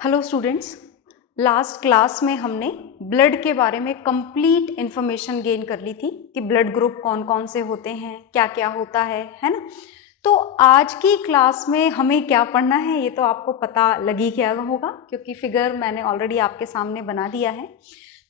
Hello students, last class में हमने blood के बारे में कंप्लीट इन्फॉर्मेशन गेन कर ली थी कि ब्लड ग्रुप कौन कौन से होते हैं, क्या क्या होता है ना। तो आज की क्लास में हमें क्या पढ़ना है ये तो आपको पता लग ही गया होगा, क्योंकि फिगर मैंने ऑलरेडी आपके सामने बना दिया है।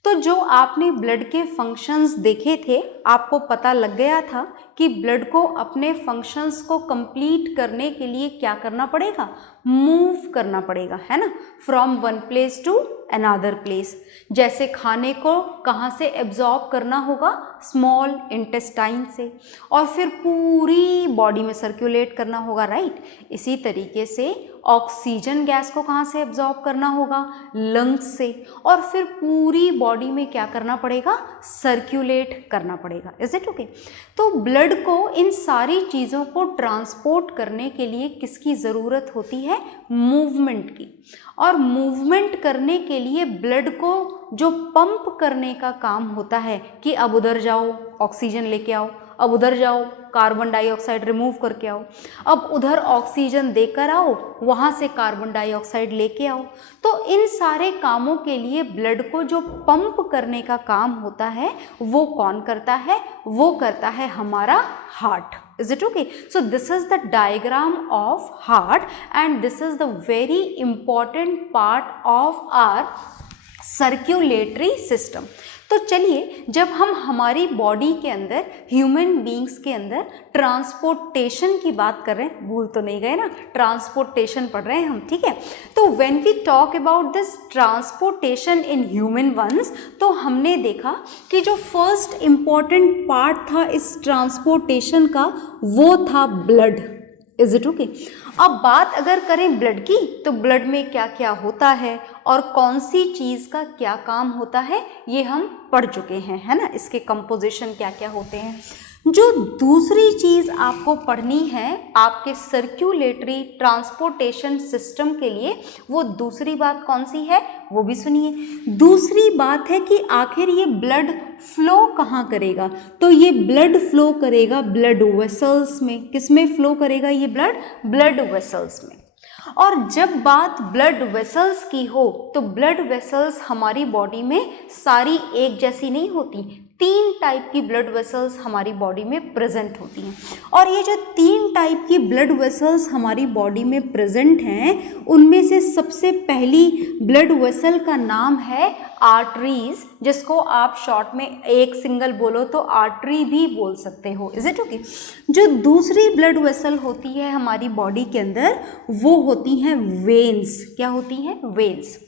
तो जो आपने ब्लड के फंक्शंस देखे थे, आपको पता लग गया था कि ब्लड को अपने फंक्शंस को कंप्लीट करने के लिए क्या करना पड़ेगा, मूव करना पड़ेगा, है ना, from one place to another place. जैसे खाने को कहाँ से एब्जॉर्ब करना होगा, स्मॉल इंटेस्टाइन से, और फिर पूरी बॉडी में सर्कुलेट करना होगा, राइट। इसी तरीके से ऑक्सीजन गैस को कहाँ से एब्जॉर्ब करना होगा, लंग्स से, और फिर पूरी बॉडी में क्या करना पड़ेगा, सर्कुलेट करना पड़ेगा। Is it okay? तो ब्लड को इन सारी चीज़ों को ट्रांसपोर्ट करने के लिए किसकी ज़रूरत होती है, मूवमेंट की। और मूवमेंट करने के लिए ब्लड को जो पंप करने का काम होता है कि अब उधर जाओ ऑक्सीजन लेके आओ, अब उधर जाओ कार्बन डाइऑक्साइड रिमूव करके आओ, अब उधर ऑक्सीजन देकर आओ, वहाँ से कार्बन डाइऑक्साइड लेके आओ। तो इन सारे कामों के लिए ब्लड को जो पंप करने का काम होता है वो कौन करता है, वो करता है हमारा heart. Is it okay? So this is the diagram of heart and this is the very important part of our circulatory system. तो चलिए, जब हम हमारी बॉडी के अंदर, ह्यूमन बींग्स के अंदर ट्रांसपोर्टेशन की बात कर रहे हैं, भूल तो नहीं गए ना, ट्रांसपोर्टेशन पढ़ रहे हैं हम, ठीक है। तो when we talk about this transportation in human ones, तो हमने देखा कि जो फर्स्ट इम्पॉर्टेंट पार्ट था इस ट्रांसपोर्टेशन का वो था ब्लड। Is it okay? अब बात अगर करें ब्लड की, तो ब्लड में क्या क्या होता है और कौन सी चीज़ का क्या काम होता है ये हम पढ़ चुके हैं, है ना। इसके कंपोजिशन क्या क्या होते हैं। जो दूसरी चीज़ आपको पढ़नी है आपके सर्कुलेटरी ट्रांसपोर्टेशन सिस्टम के लिए, वो दूसरी बात कौन सी है वो भी सुनिए। दूसरी बात है कि आखिर ये ब्लड फ्लो कहाँ करेगा, तो ये ब्लड फ्लो करेगा ब्लड वेसल्स में। किस में फ्लो करेगा ये ब्लड? ब्लड वेसल्स में। और जब बात ब्लड वेसल्स की हो तो ब्लड वेसल्स हमारी बॉडी में सारी एक जैसी नहीं होती, 3 टाइप की ब्लड वेसल्स हमारी बॉडी में प्रेजेंट होती हैं। और ये जो 3 टाइप की ब्लड वेसल्स हमारी बॉडी में प्रेजेंट हैं, उनमें से सबसे पहली ब्लड वेसल का नाम है आर्टरीज, जिसको आप शॉर्ट में एक सिंगल बोलो तो आर्टरी भी बोल सकते हो। Is it okay? जो दूसरी ब्लड वेसल होती है हमारी बॉडी के अंदर वो होती हैं वेन्स। क्या होती हैं? वेन्स।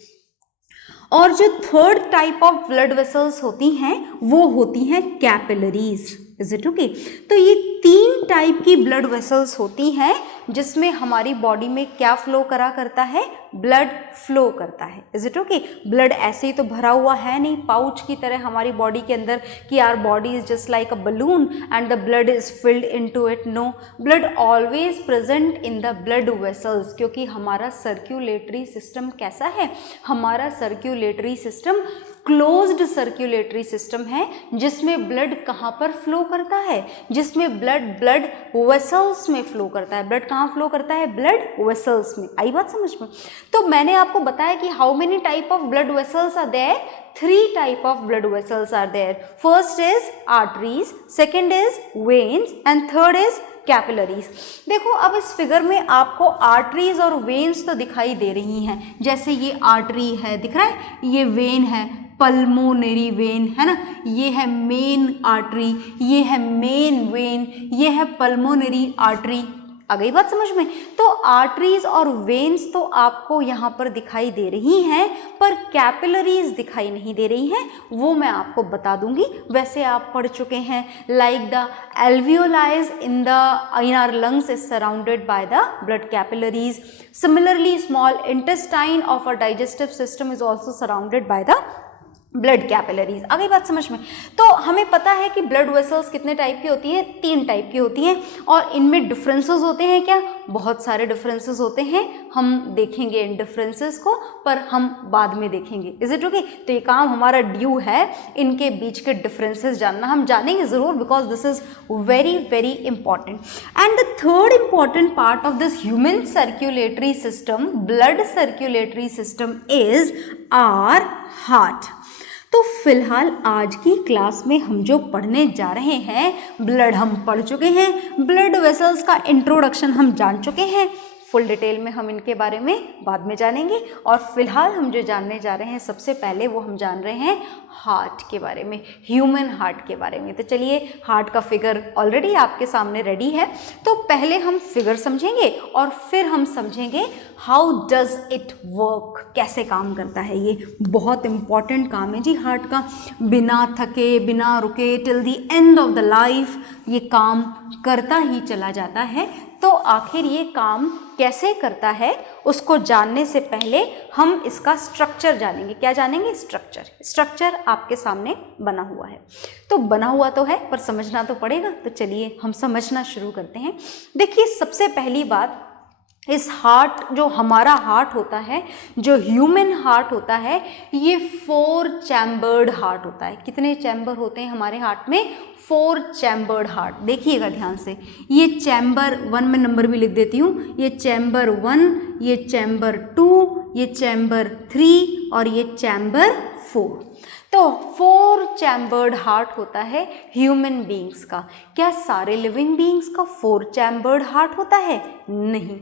और जो third type of blood vessels होती हैं वो होती हैं कैपिलरीज। Is it okay? तो ये 3 टाइप की ब्लड वेसल्स होती हैं जिसमें हमारी बॉडी में क्या फ्लो करा करता है, ब्लड फ्लो करता है। Is it okay? ब्लड ऐसे ही तो भरा हुआ है नहीं पाउच की तरह हमारी बॉडी के अंदर कि our body is just like a balloon and the blood is filled into it. No, blood always present in the blood vessels, क्योंकि हमारा सर्कुलेटरी सिस्टम कैसा है, हमारा circulatory system closed circulatory system है, जिसमें ब्लड कहाँ पर फ्लो करता है, जिसमें ब्लड वेसल्स में फ्लो करता है। ब्लड कहाँ फ्लो करता है? ब्लड वेसल्स में। आई बात समझ में? तो मैंने आपको बताया कि how many type of blood vessels are there? 3 type of blood vessels are there. First is arteries, second is veins and third is capillaries. देखो, अब इस फिगर में आपको आर्टरीज और वेन्स तो दिखाई दे रही हैं। जैसे ये आर्टरी है, दिख रहा है, ये वेन है, पल्मोनरी वेन, है ना, ये है मेन आर्टरी, ये है मेन वेन, ये है पल्मोनरी आर्टरी। आ गई बात समझ में? तो आर्टरीज और वेन्स तो आपको यहाँ पर दिखाई दे रही हैं, पर कैपिलरीज दिखाई नहीं दे रही हैं, वो मैं आपको बता दूंगी। वैसे आप पढ़ चुके हैं, like the alveoli in our lungs is surrounded by the blood capillaries. Similarly, small intestine of our digestive system is also surrounded by the blood capillaries. आ गई बात समझ में? तो हमें पता है कि ब्लड वेसल्स कितने टाइप की होती है? 3 टाइप की होती हैं, और इनमें डिफरेंसेस होते हैं क्या? बहुत सारे डिफरेंसेस होते हैं, हम देखेंगे इन डिफरेंसेस को, पर हम बाद में देखेंगे। Is it okay? तो ये काम हमारा ड्यू है, इनके बीच के डिफरेंसेस जानना, हम जानेंगे ज़रूर, because this is very very important. And the third important part of this human circulatory system, blood circulatory system, is our heart. तो फिलहाल आज की क्लास में हम जो पढ़ने जा रहे हैं, ब्लड हम पढ़ चुके हैं, ब्लड वेसल्स का इंट्रोडक्शन हम जान चुके हैं, फुल डिटेल में हम इनके बारे में बाद में जानेंगे। और फिलहाल हम जो जानने जा रहे हैं सबसे पहले वो हम जान रहे हैं हार्ट के बारे में, ह्यूमन हार्ट के बारे में। तो चलिए, हार्ट का फिगर ऑलरेडी आपके सामने रेडी है, तो पहले हम फिगर समझेंगे और फिर हम समझेंगे हाउ डज इट वर्क, कैसे काम करता है। ये बहुत इंपॉर्टेंट काम है जी हार्ट का, बिना थके बिना रुके till the end of the life ये काम करता ही चला जाता है। तो आखिर ये काम कैसे करता है उसको जानने से पहले हम इसका स्ट्रक्चर जानेंगे। क्या जानेंगे? स्ट्रक्चर। स्ट्रक्चर आपके सामने बना हुआ है, तो बना हुआ तो है पर समझना तो पड़ेगा। तो चलिए हम समझना शुरू करते हैं। देखिए, सबसे पहली बात, इस हार्ट, जो हमारा हार्ट होता है, जो ह्यूमन हार्ट होता है, ये 4 चैम्बर्ड हार्ट होता है। कितने चैम्बर होते हैं हमारे हार्ट में? 4 चैम्बर्ड हार्ट। देखिएगा ध्यान से, ये चैम्बर 1 में नंबर भी लिख देती हूँ, ये चैम्बर 1, ये चैम्बर 2, ये चैम्बर 3 और ये चैम्बर 4। तो 4 चैम्बर्ड हार्ट होता है ह्यूमन बीइंग्स का। क्या सारे लिविंग बीइंग्स का 4 चैम्बर्ड हार्ट होता है? नहीं,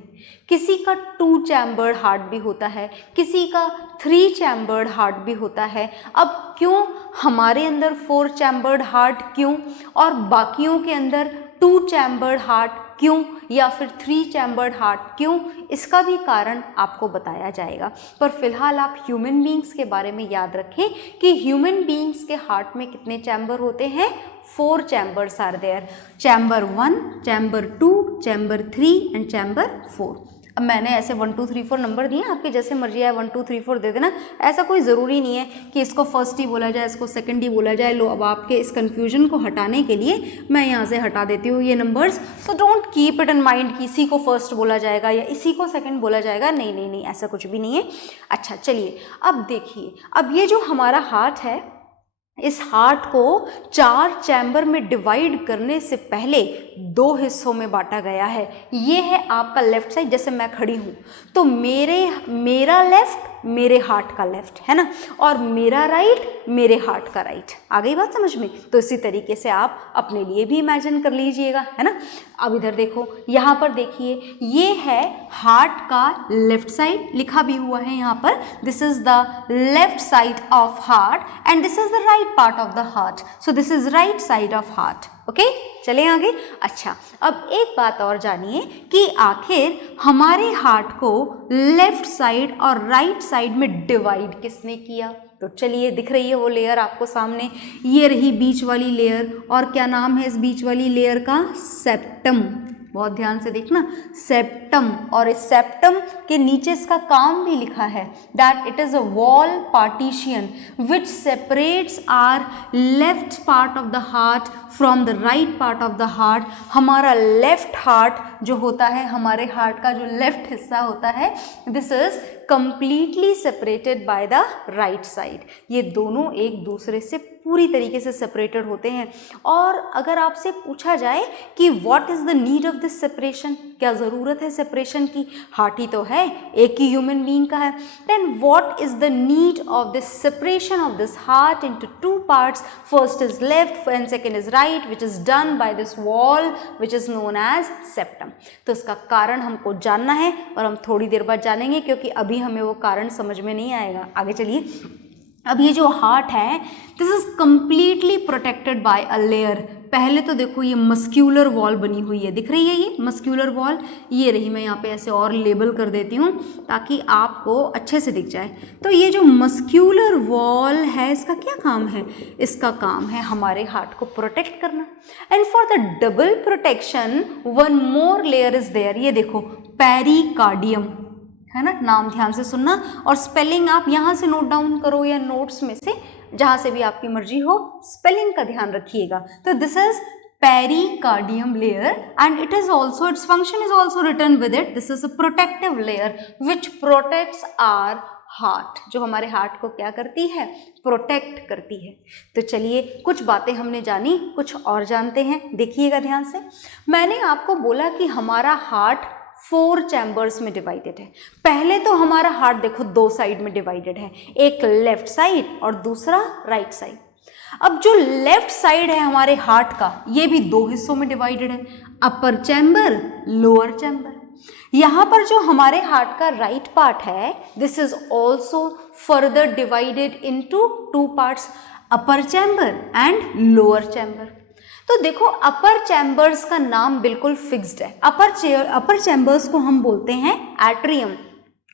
किसी का 2 चैम्बर्ड हार्ट भी होता है, किसी का 3 चैम्बर्ड हार्ट भी होता है। अब क्यों हमारे अंदर 4 चैम्बर्ड हार्ट क्यों और बाकियों के अंदर 2 चैम्बर्ड हार्ट क्यों या फिर 3 चैम्बर्ड हार्ट क्यों, इसका भी कारण आपको बताया जाएगा। पर फिलहाल आप ह्यूमन बीइंग्स के बारे में याद रखें कि ह्यूमन बीइंग्स के हार्ट में कितने चैम्बर होते हैं? 4 chambers are there, chamber 1, chamber 2, chamber 3 and chamber 4। अब मैंने ऐसे 1 2 3 4 नंबर दिए, आपके जैसे मर्जी है 1 2 3 4 दे देना, ऐसा कोई ज़रूरी नहीं है कि इसको फर्स्ट ही बोला जाए, इसको सेकंड ही बोला जाए। लो, अब आपके इस कन्फ्यूजन को हटाने के लिए मैं यहाँ से हटा देती हूँ ये numbers. So don't keep it in mind कि इसी को फर्स्ट बोला जाएगा या इसी को सेकंड बोला जाएगा। नहीं नहीं नहीं, ऐसा कुछ भी नहीं है। अच्छा चलिए, अब देखिए, अब ये जो हमारा हार्ट है, इस हार्ट को 4 चैम्बर में डिवाइड करने से पहले 2 हिस्सों में बांटा गया है। ये है आपका लेफ्ट साइड, जैसे मैं खड़ी हूँ तो मेरा लेफ्ट मेरे हार्ट का लेफ्ट है ना, और मेरा राइट मेरे हार्ट का राइट। आ गई बात समझ में? तो इसी तरीके से आप अपने लिए भी इमेजिन कर लीजिएगा, है ना। अब इधर देखो, यहाँ पर देखिए, ये है हार्ट का लेफ्ट साइड, लिखा भी हुआ है यहाँ पर, this is the left side of heart and this is the right part of the heart, so this is right side of heart. Okay, चलें आगे। अच्छा, अब एक बात और जानिए कि आखिर हमारे हार्ट को लेफ्ट साइड और राइट साइड में डिवाइड किसने किया? तो चलिए, दिख रही है वो लेयर आपको सामने, ये रही बीच वाली लेयर, और क्या नाम है इस बीच वाली लेयर का? सेप्टम। बहुत ध्यान से देखना, सेप्टम। और इस सेप्टम के नीचे इसका काम भी लिखा है, that it is a wall partition which separates our left part of the heart from the right part of the heart. हमारा लेफ्ट हार्ट जो होता है, हमारे हार्ट का जो लेफ्ट हिस्सा होता है, this is completely separated by the right side. ये दोनों एक दूसरे से पूरी तरीके से सेपरेटेड होते हैं। और अगर आपसे पूछा जाए कि what is the need of this separation, क्या ज़रूरत है सेपरेशन की? हार्ट ही तो है, एक ही ह्यूमन बीइंग का है। Then what is the need of this separation of this heart into 2 parts? First is left and second is right, which is done by this wall which is known as septum. तो इसका कारण हमको जानना है और हम थोड़ी देर बाद जानेंगे, क्योंकि अभी हमें वो कारण समझ में नहीं आएगा। आगे चलिए। अब ये जो हार्ट है, this is completely protected by a layer. पहले तो देखो, ये मस्क्यूलर वॉल बनी हुई है, दिख रही है ये मस्क्यूलर वॉल, ये रही। मैं यहाँ पे ऐसे और लेबल कर देती हूँ ताकि आपको अच्छे से दिख जाए। तो ये जो मस्क्यूलर वॉल है, इसका क्या काम है? इसका काम है हमारे हार्ट को प्रोटेक्ट करना। And for the double protection one more layer is there. ये देखो, पेरिकार्डियम है ना, नाम ध्यान से सुनना और स्पेलिंग आप यहाँ से नोट डाउन करो या नोट्स में से, जहाँ से भी आपकी मर्जी हो, स्पेलिंग का ध्यान रखिएगा। तो this is pericardium layer, and it is also, its function is also written with it. This is a protective layer which protects our heart, जो हमारे हार्ट को क्या करती है, प्रोटेक्ट करती है। तो चलिए कुछ बातें हमने जानी, कुछ और जानते हैं, देखिएगा ध्यान से। मैंने आपको बोला कि हमारा हार्ट 4 चैम्बर्स में डिवाइडेड है। पहले तो हमारा हार्ट देखो 2 साइड में डिवाइडेड है, एक लेफ्ट साइड और दूसरा राइट साइड। अब जो लेफ्ट साइड है हमारे हार्ट का, ये भी 2 हिस्सों में डिवाइडेड है, अपर चैम्बर, लोअर चैम्बर। यहाँ पर जो हमारे हार्ट का राइट पार्ट है, this is also further divided into 2 parts, upper chamber and lower chamber. तो देखो अपर चैम्बर्स का नाम बिल्कुल फिक्स्ड है। अपर चैम्बर्स को हम बोलते हैं एट्रियम,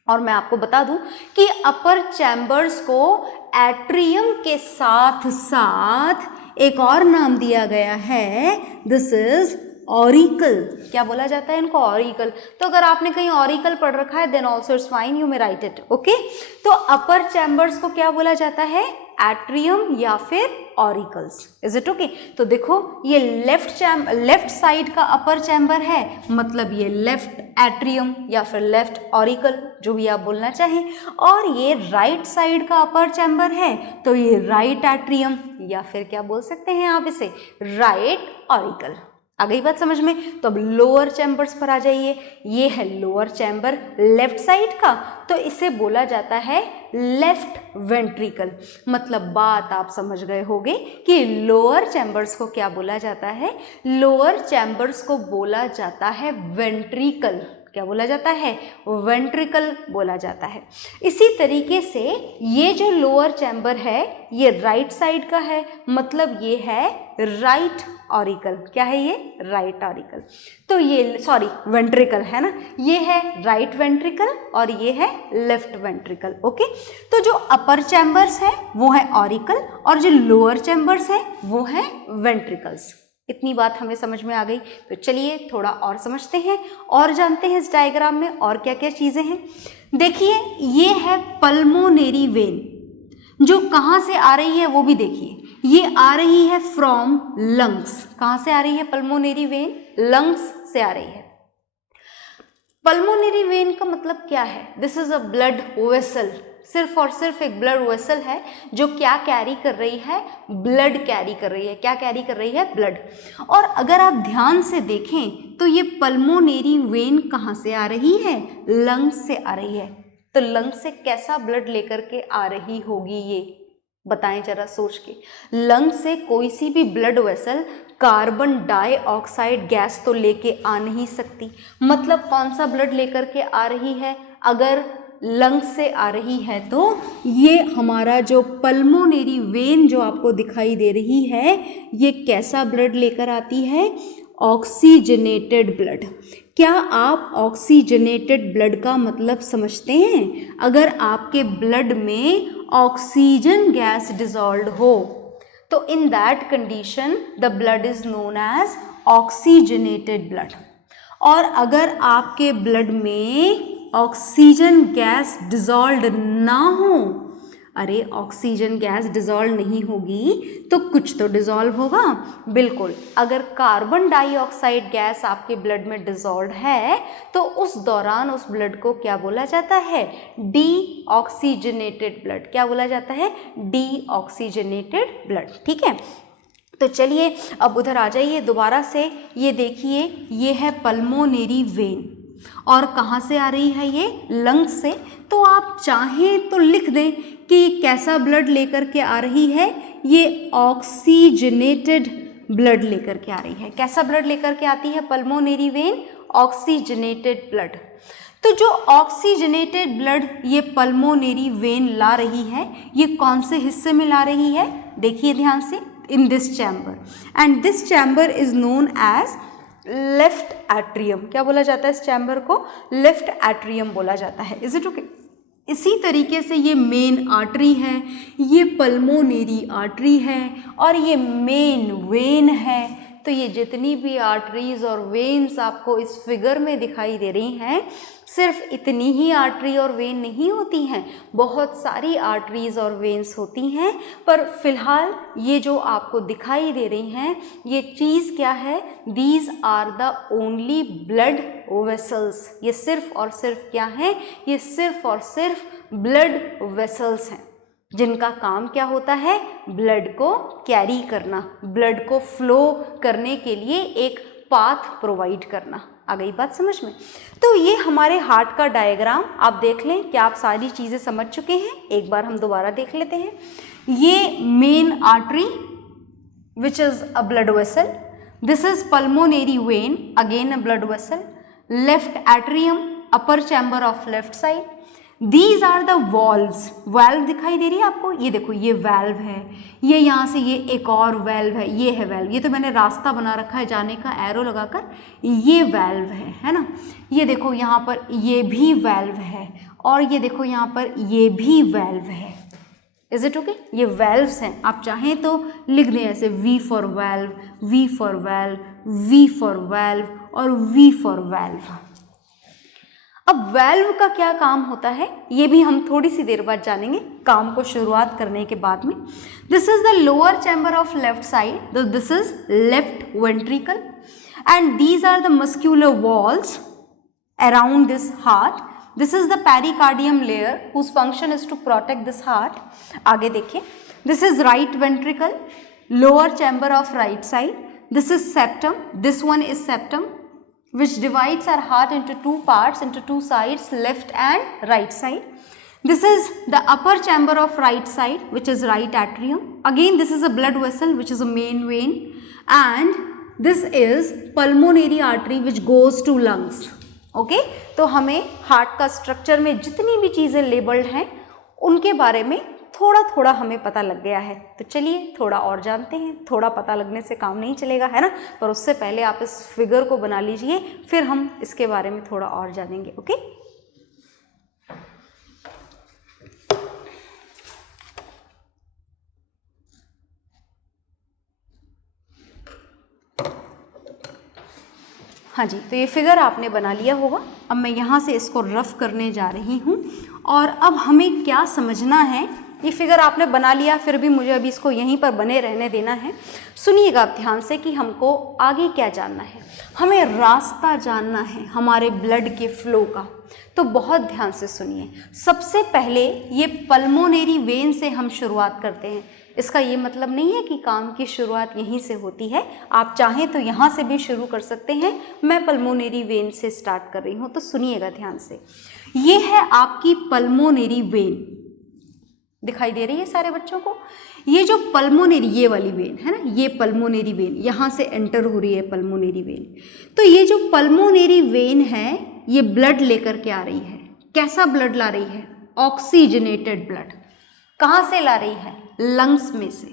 और मैं आपको बता दूं कि अपर चैम्बर्स को एट्रियम के साथ साथ एक और नाम दिया गया है, दिस इज ऑरिकल। क्या बोला जाता है इनको, ऑरिकल। तो अगर आपने कहीं ऑरिकल पढ़ रखा है then also it's fine, you may write it, okay. तो अपर चैम्बर्स को क्या बोला जाता है, एट्रियम या फिर ऑरिकल्स, इज इट ओके। तो देखो ये लेफ्ट साइड का अपर चैम्बर है, मतलब ये लेफ्ट एट्रियम या फिर लेफ्ट ऑरिकल, जो भी आप बोलना चाहें, और ये राइट साइड का अपर चैम्बर है, तो ये राइट एट्रियम या फिर क्या बोल सकते हैं आप इसे, राइट ऑरिकल। आ गई बात समझ में। तो अब लोअर चैम्बर्स पर आ जाइए। ये है लोअर चैम्बर लेफ्ट साइड का, तो इसे बोला जाता है लेफ्ट वेंट्रिकल। मतलब बात आप समझ गए होंगे कि लोअर चैम्बर्स को क्या बोला जाता है, लोअर चैम्बर्स को बोला जाता है वेंट्रिकल। क्या बोला जाता है, वेंट्रिकल बोला जाता है। इसी तरीके से ये जो लोअर चैम्बर है ये राइट साइड का है, मतलब ये है राइट ऑरिकल। क्या है ये, राइट ऑरिकल। तो ये सॉरी वेंट्रिकल है ना, ये है राइट वेंट्रिकल और ये है लेफ्ट वेंट्रिकल, ओके। तो जो अपर चैम्बर्स है वो है ऑरिकल और जो लोअर चैम्बर्स है वो है वेंट्रिकल्स। इतनी बात हमें समझ में आ गई। तो चलिए थोड़ा और समझते हैं और जानते हैं इस डायग्राम में और क्या क्या चीज़ें हैं। देखिए ये है पल्मोनरी वेन, जो कहाँ से आ रही है वो भी देखिए। ये आ रही है फ्रॉम लंग्स। कहाँ से आ रही है पल्मोनरी वेन, लंग्स से आ रही है। पल्मोनरी वेन का मतलब क्या है, this is a blood vessel. सिर्फ और सिर्फ एक ब्लड वेसल है जो क्या कैरी कर रही है, ब्लड कैरी कर रही है। क्या कैरी कर रही है, ब्लड। और अगर आप ध्यान से देखें तो ये पल्मोनरी वेन कहाँ से आ रही है, लंग्स से आ रही है। तो लंग्स से कैसा ब्लड लेकर के आ रही होगी, ये बताएं जरा सोच के। लंग्स से कोई सी भी blood vessel carbon dioxide gas तो लेके आ नहीं सकती। मतलब कौन सा ब्लड लेकर के आ रही है, अगर लंग्स से आ रही है तो ये हमारा जो पल्मोनरी वेन जो आपको दिखाई दे रही है ये कैसा ब्लड लेकर आती है, ऑक्सीजनेटेड ब्लड। क्या आप ऑक्सीजनेटेड ब्लड का मतलब समझते हैं? अगर आपके ब्लड में ऑक्सीजन गैस डिसॉल्व्ड हो तो in that condition the blood is known as oxygenated blood. और अगर आपके ब्लड में ऑक्सीजन गैस डिसॉल्व्ड ना हो, अरे ऑक्सीजन गैस डिसॉल्व नहीं होगी तो कुछ तो डिसॉल्व होगा, बिल्कुल। अगर कार्बन डाइऑक्साइड गैस आपके ब्लड में डिसॉल्व है तो उस दौरान उस ब्लड को क्या बोला जाता है, डी ऑक्सीजनेटेड ब्लड। क्या बोला जाता है, डी ऑक्सीजनेटेड ब्लड, ठीक है। तो चलिए अब उधर आ जाइए दोबारा से। ये देखिए ये है पल्मोनरी वेन और कहाँ से आ रही है, ये लंग्स से। तो आप चाहें तो लिख दें कि कैसा ब्लड लेकर के आ रही है, ये ऑक्सीजनेटेड ब्लड लेकर के आ रही है। कैसा ब्लड लेकर के आती है पल्मोनरी वेन, ऑक्सीजनेटेड ब्लड। तो जो ऑक्सीजनेटेड ब्लड ये पल्मोनरी वेन ला रही है, ये कौन से हिस्से में ला रही है, देखिए ध्यान से, in this chamber, and this chamber is known as left atrium. क्या बोला जाता है इस चैम्बर को, लेफ्ट एट्रियम बोला जाता है, इज इट ओके। इसी तरीके से ये मेन आर्टरी है, ये पल्मोनरी आर्टरी है और ये मेन वेन है। तो ये जितनी भी आर्टरीज और वेन्स आपको इस फिगर में दिखाई दे रही हैं, सिर्फ इतनी ही आर्टरी और वेन नहीं होती हैं, बहुत सारी आर्टरीज और वेन्स होती हैं। पर फिलहाल ये जो आपको दिखाई दे रही हैं, ये चीज़ क्या है? These are the only blood vessels. ये सिर्फ और सिर्फ क्या है? ये सिर्फ और सिर्फ ब्लड वेसल्स हैं, जिनका काम क्या होता है? ब्लड को कैरी करना, ब्लड को फ्लो करने के लिए एक पाथ प्रोवाइड करना। आ गई बात समझ में? तो ये हमारे हार्ट का डायग्राम आप देख लें। क्या आप सारी चीज़ें समझ चुके हैं? एक बार हम दोबारा देख लेते हैं। ये main artery which is a blood vessel, this is pulmonary vein, again a blood vessel, left atrium, upper chamber of left side, these are the valves. Valve दिखाई दे रही है आपको? ये देखो, ये वाल्व है, ये यहाँ से ये एक और वाल्व है, ये है वाल्व। ये तो मैंने रास्ता बना रखा है जाने का एरो लगाकर, ये वाल्व है ना। ये देखो यहाँ पर ये भी वाल्व है, और ये देखो यहाँ पर ये भी वाल्व है। Is it okay? ये वाल्व्स हैं। आप चाहें तो लिख दें ऐसे, V for valve, V for valve, V for valve और वी फॉर वाल्व। अब वाल्व का क्या काम होता है ये भी हम थोड़ी सी देर बाद जानेंगे, काम को शुरुआत करने के बाद में। This is the lower chamber of left side, this is left ventricle, and these are the muscular walls around this heart. This is the pericardium layer whose function is to protect this heart. आगे देखिए, this is right ventricle, lower chamber of right side, this is septum, this one is septum which divides our heart into two parts, into two sides, left and right side. This is the upper chamber of right side, which is right atrium. Again, this is a blood vessel, which is a main vein, and this is pulmonary artery, which goes to lungs. Okay? तो हमें heart का structure में जितनी भी चीज़ें labelled हैं, उनके बारे में थोड़ा थोड़ा हमें पता लग गया है। तो चलिए थोड़ा और जानते हैं। थोड़ा पता लगने से काम नहीं चलेगा, है ना? पर उससे पहले आप इस फिगर को बना लीजिए, फिर हम इसके बारे में थोड़ा और जानेंगे। ओके? हाँ जी, तो ये फिगर आपने बना लिया होगा। अब मैं यहाँ से इसको रफ करने जा रही हूँ, और अब हमें क्या समझना है, ये फिगर आपने बना लिया, फिर भी मुझे अभी इसको यहीं पर बने रहने देना है। सुनिएगा आप ध्यान से कि हमको आगे क्या जानना है। हमें रास्ता जानना है हमारे ब्लड के फ्लो का। तो बहुत ध्यान से सुनिए। सबसे पहले ये पल्मोनरी वेन से हम शुरुआत करते हैं। इसका ये मतलब नहीं है कि काम की शुरुआत यहीं से होती है, आप चाहें तो यहाँ से भी शुरू कर सकते हैं। मैं पल्मोनरी वेन से स्टार्ट कर रही हूँ, तो सुनिएगा ध्यान से। ये है आपकी पल्मोनरी वेन, दिखाई दे रही है सारे बच्चों को? ये जो पल्मोनरी, ये वाली वेन है ना, ये पल्मोनरी वेन यहाँ से एंटर हो रही है पल्मोनरी वेन। तो ये जो पल्मोनरी वेन है, ये ब्लड लेकर के आ रही है। कैसा ब्लड ला रही है? Oxygenated blood. कहाँ से ला रही है? लंग्स में से।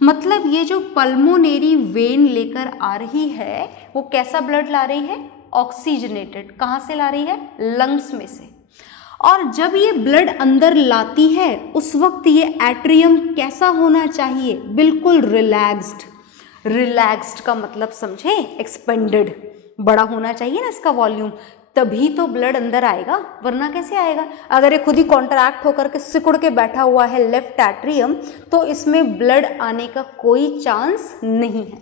मतलब ये जो पल्मोनरी वेन लेकर आ रही है, वो कैसा ब्लड ला रही है? ऑक्सीजनेटेड। कहाँ से ला रही है? लंग्स में से। और जब ये ब्लड अंदर लाती है, उस वक्त ये एट्रियम कैसा होना चाहिए? बिल्कुल रिलैक्स्ड। रिलैक्स्ड का मतलब समझे? एक्सपेंडेड। बड़ा होना चाहिए ना इसका वॉल्यूम, तभी तो ब्लड अंदर आएगा, वरना कैसे आएगा? अगर ये खुद ही कॉन्ट्रैक्ट होकर के सिकुड़ के बैठा हुआ है लेफ्ट एट्रियम, तो इसमें ब्लड आने का कोई चांस नहीं है।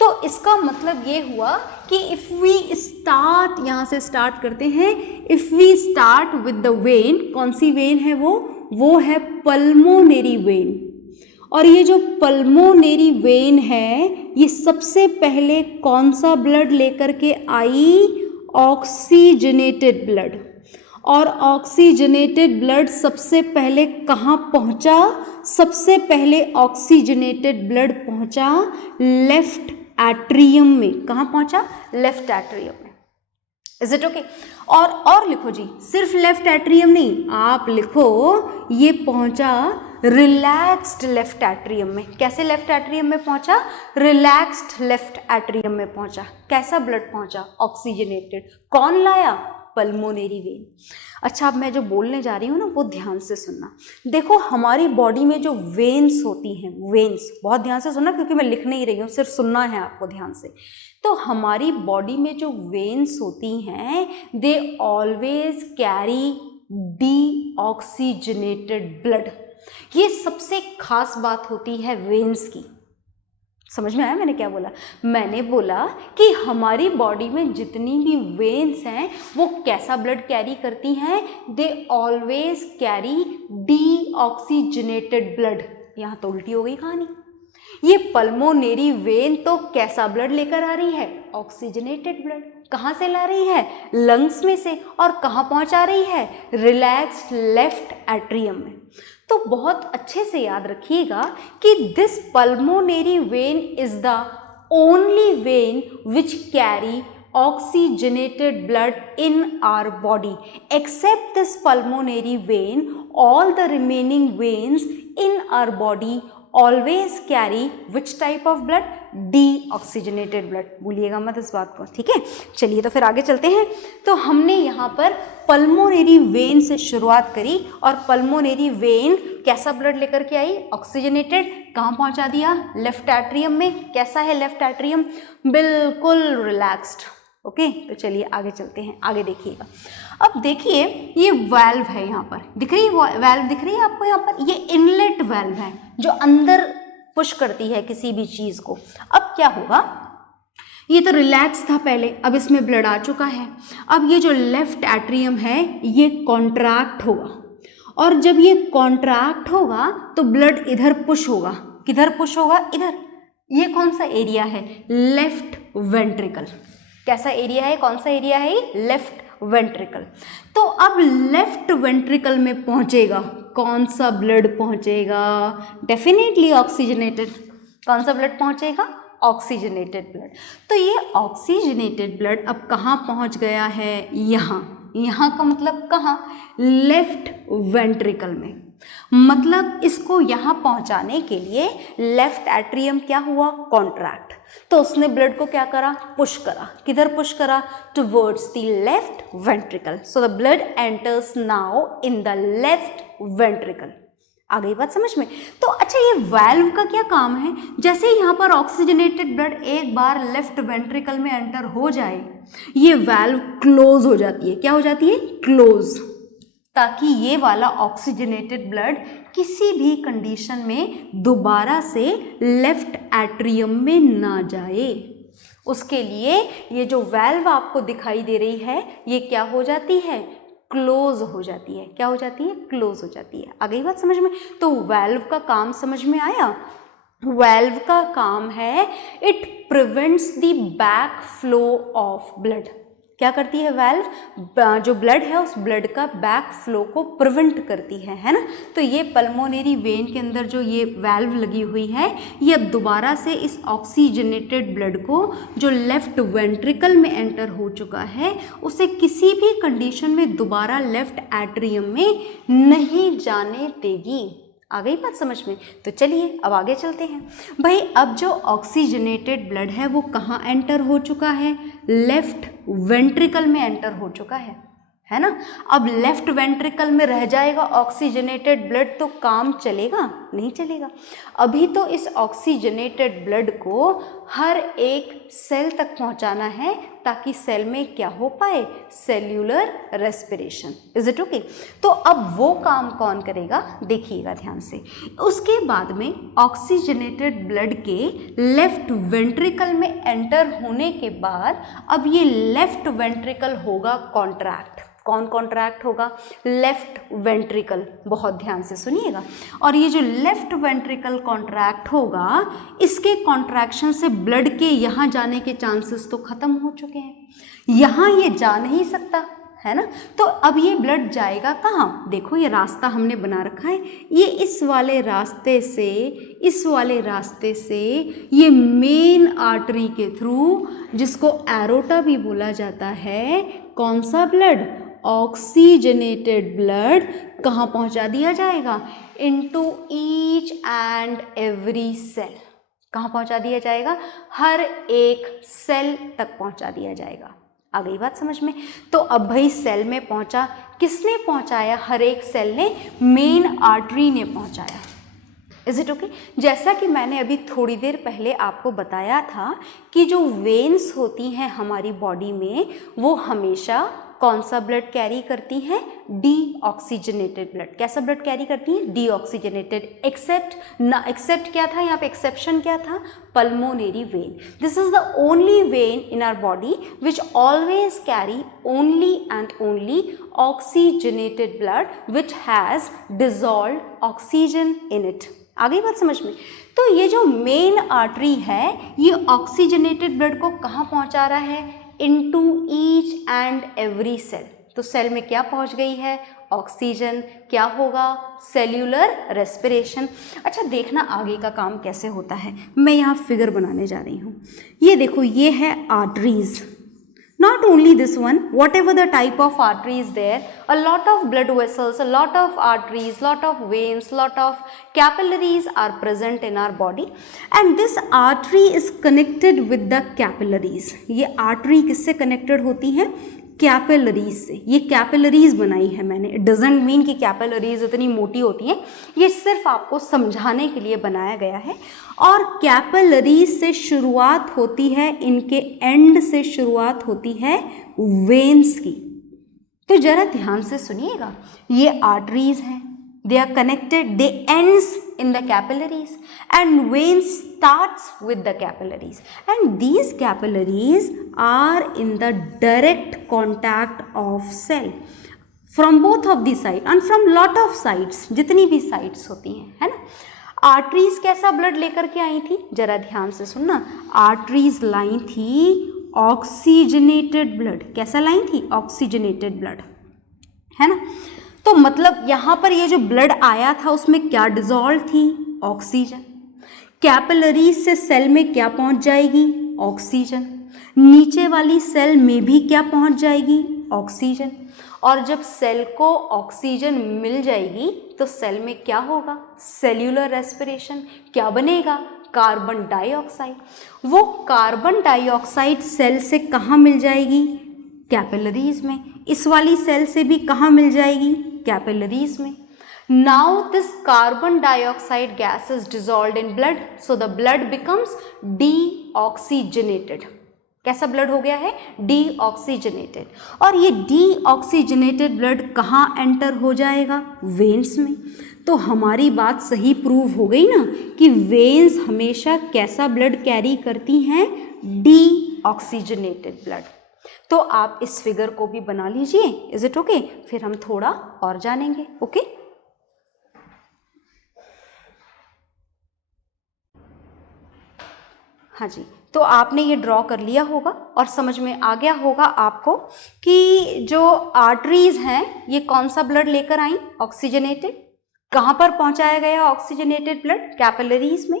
तो इसका मतलब ये हुआ कि इफ़ वी स्टार्ट, यहाँ से स्टार्ट करते हैं, if we start with the vein, कौन सी वेन है वो है पल्मोनरी वेन। और ये जो पल्मोनरी वेन है, ये सबसे पहले कौन सा ब्लड लेकर के आई? Oxygenated blood. और ऑक्सीजनेटेड ब्लड सबसे पहले कहाँ पहुँचा? सबसे पहले ऑक्सीजनेटेड ब्लड पहुँचा लेफ्ट एट्रियम में। कहाँ पहुँचा? लेफ्ट एट्रियम में। Is it okay? और लिखो जी, सिर्फ लेफ्ट एट्रियम नहीं, आप लिखो ये पहुँचा रिलैक्स्ड लेफ्ट एट्रियम में। कैसे लेफ्ट एट्रियम में पहुंचा? रिलैक्स्ड लेफ्ट एट्रियम में पहुंचा। कैसा ब्लड पहुंचा? ऑक्सीजनेटेड। कौन लाया? Pulmonary vein. अच्छा, अब मैं जो बोलने जा रही हूँ ना वो ध्यान से सुनना। देखो हमारी बॉडी में जो वेन्स होती हैं, वेन्स, बहुत ध्यान से सुनना क्योंकि मैं लिख नहीं रही हूँ, सिर्फ सुनना है आपको ध्यान से। तो हमारी बॉडी में जो वेन्स होती हैं they always carry deoxygenated blood. ये सबसे खास बात होती है वेन्स की। समझ में आया मैंने क्या बोला? मैंने बोला कि हमारी बॉडी में जितनी भी वेन्स हैं वो कैसा ब्लड कैरी करती हैं? They always carry deoxygenated blood. यहाँ तो उल्टी हो गई कहानी। ये पल्मोनरी वेन तो कैसा ब्लड लेकर आ रही है? Oxygenated blood. कहाँ से ला रही है? लंग्स में से। और कहाँ पहुँचा रही है? रिलैक्स्ड लेफ्ट एट्रियम में। तो बहुत अच्छे से याद रखिएगा कि this pulmonary vein is the only when which carry oxygenated blood in our body. Except this pulmonary vein, all the remaining veins in our body always carry which type of blood? Deoxygenated blood. भूलिएगा मत इस बात को, ठीक है? चलिए तो फिर आगे चलते हैं। तो हमने यहाँ पर पल्मोनरी वेन से शुरुआत करी और पल्मोनरी वेन कैसा ब्लड लेकर के आई? ऑक्सीजनेटेड। कहाँ पहुँचा दिया? लेफ्ट एट्रियम में। कैसा है लेफ्ट एट्रियम? बिल्कुल रिलैक्स्ड। ओके, तो चलिए आगे चलते हैं। आगे देखिएगा। अब देखिए ये वाल्व है, यहाँ पर दिख रही है वाल्व, दिख रही है आपको? यहाँ पर ये इनलेट वाल्व है जो अंदर पुश करती है किसी भी चीज़ को। अब क्या होगा? ये तो रिलैक्स था पहले, अब इसमें ब्लड आ चुका है। अब ये जो लेफ्ट एट्रियम है ये कॉन्ट्रैक्ट होगा, और जब ये कॉन्ट्रैक्ट होगा तो ब्लड इधर पुश होगा। किधर पुश होगा? इधर। ये कौन सा एरिया है? Left ventricle. कैसा एरिया है? कौन सा एरिया है? Left ventricle. तो अब लेफ्ट वेंट्रिकल में पहुंचेगा कौन सा ब्लड पहुंचेगा? Definitely oxygenated. कौन सा ब्लड पहुंचेगा? Oxygenated blood. तो ये ऑक्सीजनेटेड ब्लड अब कहाँ पहुंच गया है? यहाँ। यहाँ का मतलब कहाँ? लेफ्ट वेंट्रिकल में। मतलब इसको यहाँ पहुँचाने के लिए लेफ्ट एट्रियम क्या हुआ? कॉन्ट्रैक्ट। तो उसने ब्लड को क्या करा? पुश करा। किधर पुश करा? Towards the left ventricle. So the blood enters now in the left ventricle. आ गई बात समझ में? तो अच्छा, ये वाल्व का क्या काम है? जैसे यहाँ पर ऑक्सीजनेटेड ब्लड एक बार लेफ्ट वेंट्रिकल में एंटर हो जाए, ये वाल्व क्लोज हो जाती है। क्या हो जाती है? क्लोज। ताकि ये वाला ऑक्सीजनेटेड ब्लड किसी भी कंडीशन में दोबारा से लेफ्ट एट्रियम में ना जाए। उसके लिए ये जो वाल्व आपको दिखाई दे रही है ये क्या हो जाती है? क्लोज हो जाती है। क्या हो जाती है? क्लोज हो जाती है। आ गई बात समझ में? तो वाल्व का काम समझ में आया? वाल्व का काम है it prevents the back flow of blood. क्या करती है वाल्व? जो ब्लड है उस ब्लड का बैक फ्लो को प्रिवेंट करती है ना? तो ये पल्मोनरी वेन के अंदर जो ये वाल्व लगी हुई है ये अब दोबारा से इस ऑक्सीजनेटेड ब्लड को जो लेफ्ट वेंट्रिकल में एंटर हो चुका है उसे किसी भी कंडीशन में दोबारा लेफ्ट एट्रियम में नहीं जाने देगी। आ गई बात समझ में? तो चलिए अब आगे चलते हैं। भाई अब जो ऑक्सीजनेटेड ब्लड है वो कहाँ एंटर हो चुका है? लेफ्ट वेंट्रिकल में एंटर हो चुका है ना? अब लेफ्ट वेंट्रिकल में रह जाएगा ऑक्सीजनेटेड ब्लड तो काम चलेगा? नहीं चलेगा। अभी तो इस ऑक्सीजनेटेड ब्लड को हर एक सेल तक पहुंचाना है ताकि सेल में क्या हो पाए? Cellular respiration. Is it okay? तो अब वो काम कौन करेगा? देखिएगा ध्यान से। उसके बाद में ऑक्सीजनेटेड ब्लड के लेफ्ट वेंट्रिकल में एंटर होने के बाद अब ये लेफ्ट वेंट्रिकल होगा कॉन्ट्रैक्ट। कौन कॉन्ट्रैक्ट होगा? Left ventricle. बहुत ध्यान से सुनिएगा। और ये जो लेफ्ट वेंट्रिकल कॉन्ट्रैक्ट होगा इसके कॉन्ट्रैक्शन से ब्लड के यहाँ जाने के चांसेस तो खत्म हो चुके हैं। यहाँ ये जा नहीं सकता है ना? तो अब ये ब्लड जाएगा कहाँ? देखो ये रास्ता हमने बना रखा है। ये इस वाले रास्ते से ये मेन आर्टरी के थ्रू, जिसको एरोटा भी बोला जाता है, कौन सा ब्लड? ऑक्सीजनेटेड ब्लड कहाँ पहुँचा दिया जाएगा? Into each and every cell. कहाँ पहुँचा दिया जाएगा? हर एक सेल तक पहुँचा दिया जाएगा। आ गई बात समझ में। तो अब भाई सेल में पहुंचा, किसने पहुंचाया? हर एक सेल ने मेन आर्टरी ने पहुंचाया। Is it okay? जैसा कि मैंने अभी थोड़ी देर पहले आपको बताया था कि जो वेन्स होती हैं हमारी बॉडी में, वो हमेशा कौन सा ब्लड कैरी करती हैं? Deoxygenated blood. कैसा ब्लड कैरी करती हैं? डीऑक्सीजनेटेड। एक्सेप्ट क्या था यहाँ पे? एक्सेप्शन क्या था? Pulmonary vein. This is the only vein in our body which always carry only and only oxygenated blood which has dissolved oxygen in it. आ गई बात समझ में? तो ये जो मेन आर्टरी है, ये ऑक्सीजनेटेड ब्लड को कहाँ पहुँचा रहा है? Into each and every cell. तो सेल में क्या पहुंच गई है? ऑक्सीजन। क्या होगा? Cellular respiration. अच्छा देखना आगे का काम कैसे होता है। मैं यहाँ फिगर बनाने जा रही हूँ। ये देखो, ये है arteries. Not only this one, whatever the type of artery is there, a lot of blood vessels, a lot of arteries, lot of veins, lot of capillaries are present in our body, and this artery is connected with the capillaries. ये artery किससे connected होती है? Capillaries से। ये capillaries बनाई है मैंने। It doesn't mean कि कैपिलरीज इतनी मोटी होती हैं, ये सिर्फ आपको समझाने के लिए बनाया गया है। और कैपिलरीज से शुरुआत होती है, इनके एंड से शुरुआत होती है वेन्स की। तो जरा ध्यान से सुनिएगा, ये आर्टरीज हैं, they are connected, they ends in the capillaries and veins starts with the capillaries, and these capillaries are in the direct contact of cell from both of the side and from lot of sides, जितनी भी sides होती हैं, है ना। Arteries कैसा blood लेकर के आई थी? जरा ध्यान से सुनना। आर्टरीज लाई थी ऑक्सीजनेटेड ब्लड। कैसा लाई थी? ऑक्सीजनेटेड ब्लड, है ना। तो मतलब यहाँ पर ये जो ब्लड आया था उसमें क्या डिजॉल्व थी? ऑक्सीजन। कैपिलरीज से सेल में क्या पहुँच जाएगी? ऑक्सीजन। नीचे वाली सेल में भी क्या पहुँच जाएगी? ऑक्सीजन। और जब सेल को ऑक्सीजन मिल जाएगी तो सेल में क्या होगा? Cellular respiration. क्या बनेगा? Carbon dioxide. वो कार्बन डाइऑक्साइड सेल से कहाँ मिल जाएगी? कैपिलरीज में। इस वाली सेल से भी कहाँ मिल जाएगी? कैपिलरीज में। Now this carbon dioxide gas is dissolved in blood, so the blood becomes deoxygenated. कैसा ब्लड हो गया है? डीऑक्सीजनेटेड। और ये डीऑक्सीजनेटेड ब्लड कहाँ एंटर हो जाएगा? वेन्स में। तो हमारी बात सही प्रूव हो गई ना कि वेन्स हमेशा कैसा ब्लड कैरी करती हैं? Deoxygenated blood. तो आप इस फिगर को भी बना लीजिए। Is it okay? फिर हम थोड़ा और जानेंगे। ओके हाँ जी, तो आपने ये ड्रॉ कर लिया होगा और समझ में आ गया होगा आपको कि जो आर्टरीज हैं ये कौन सा ब्लड लेकर आई? ऑक्सीजनेटेड। कहाँ पर पहुंचाया गया ऑक्सीजनेटेड ब्लड? कैपिलरीज में।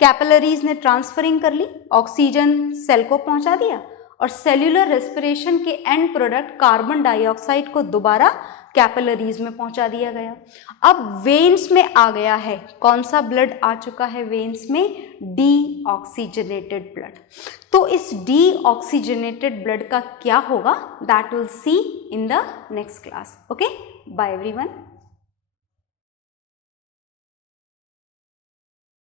कैपिलरीज ने ट्रांसफरिंग कर ली, ऑक्सीजन सेल को पहुंचा दिया और सेल्यूलर रेस्पिरेशन के एंड प्रोडक्ट कार्बन डाइऑक्साइड को दोबारा कैपिलरीज में पहुंचा दिया गया। अब वेन्स में आ गया है, कौन सा ब्लड आ चुका है वेन्स में? Deoxygenated blood. तो इस डीऑक्सीजनेटेड ब्लड का क्या होगा? That will see in the next class. Okay, bye everyone.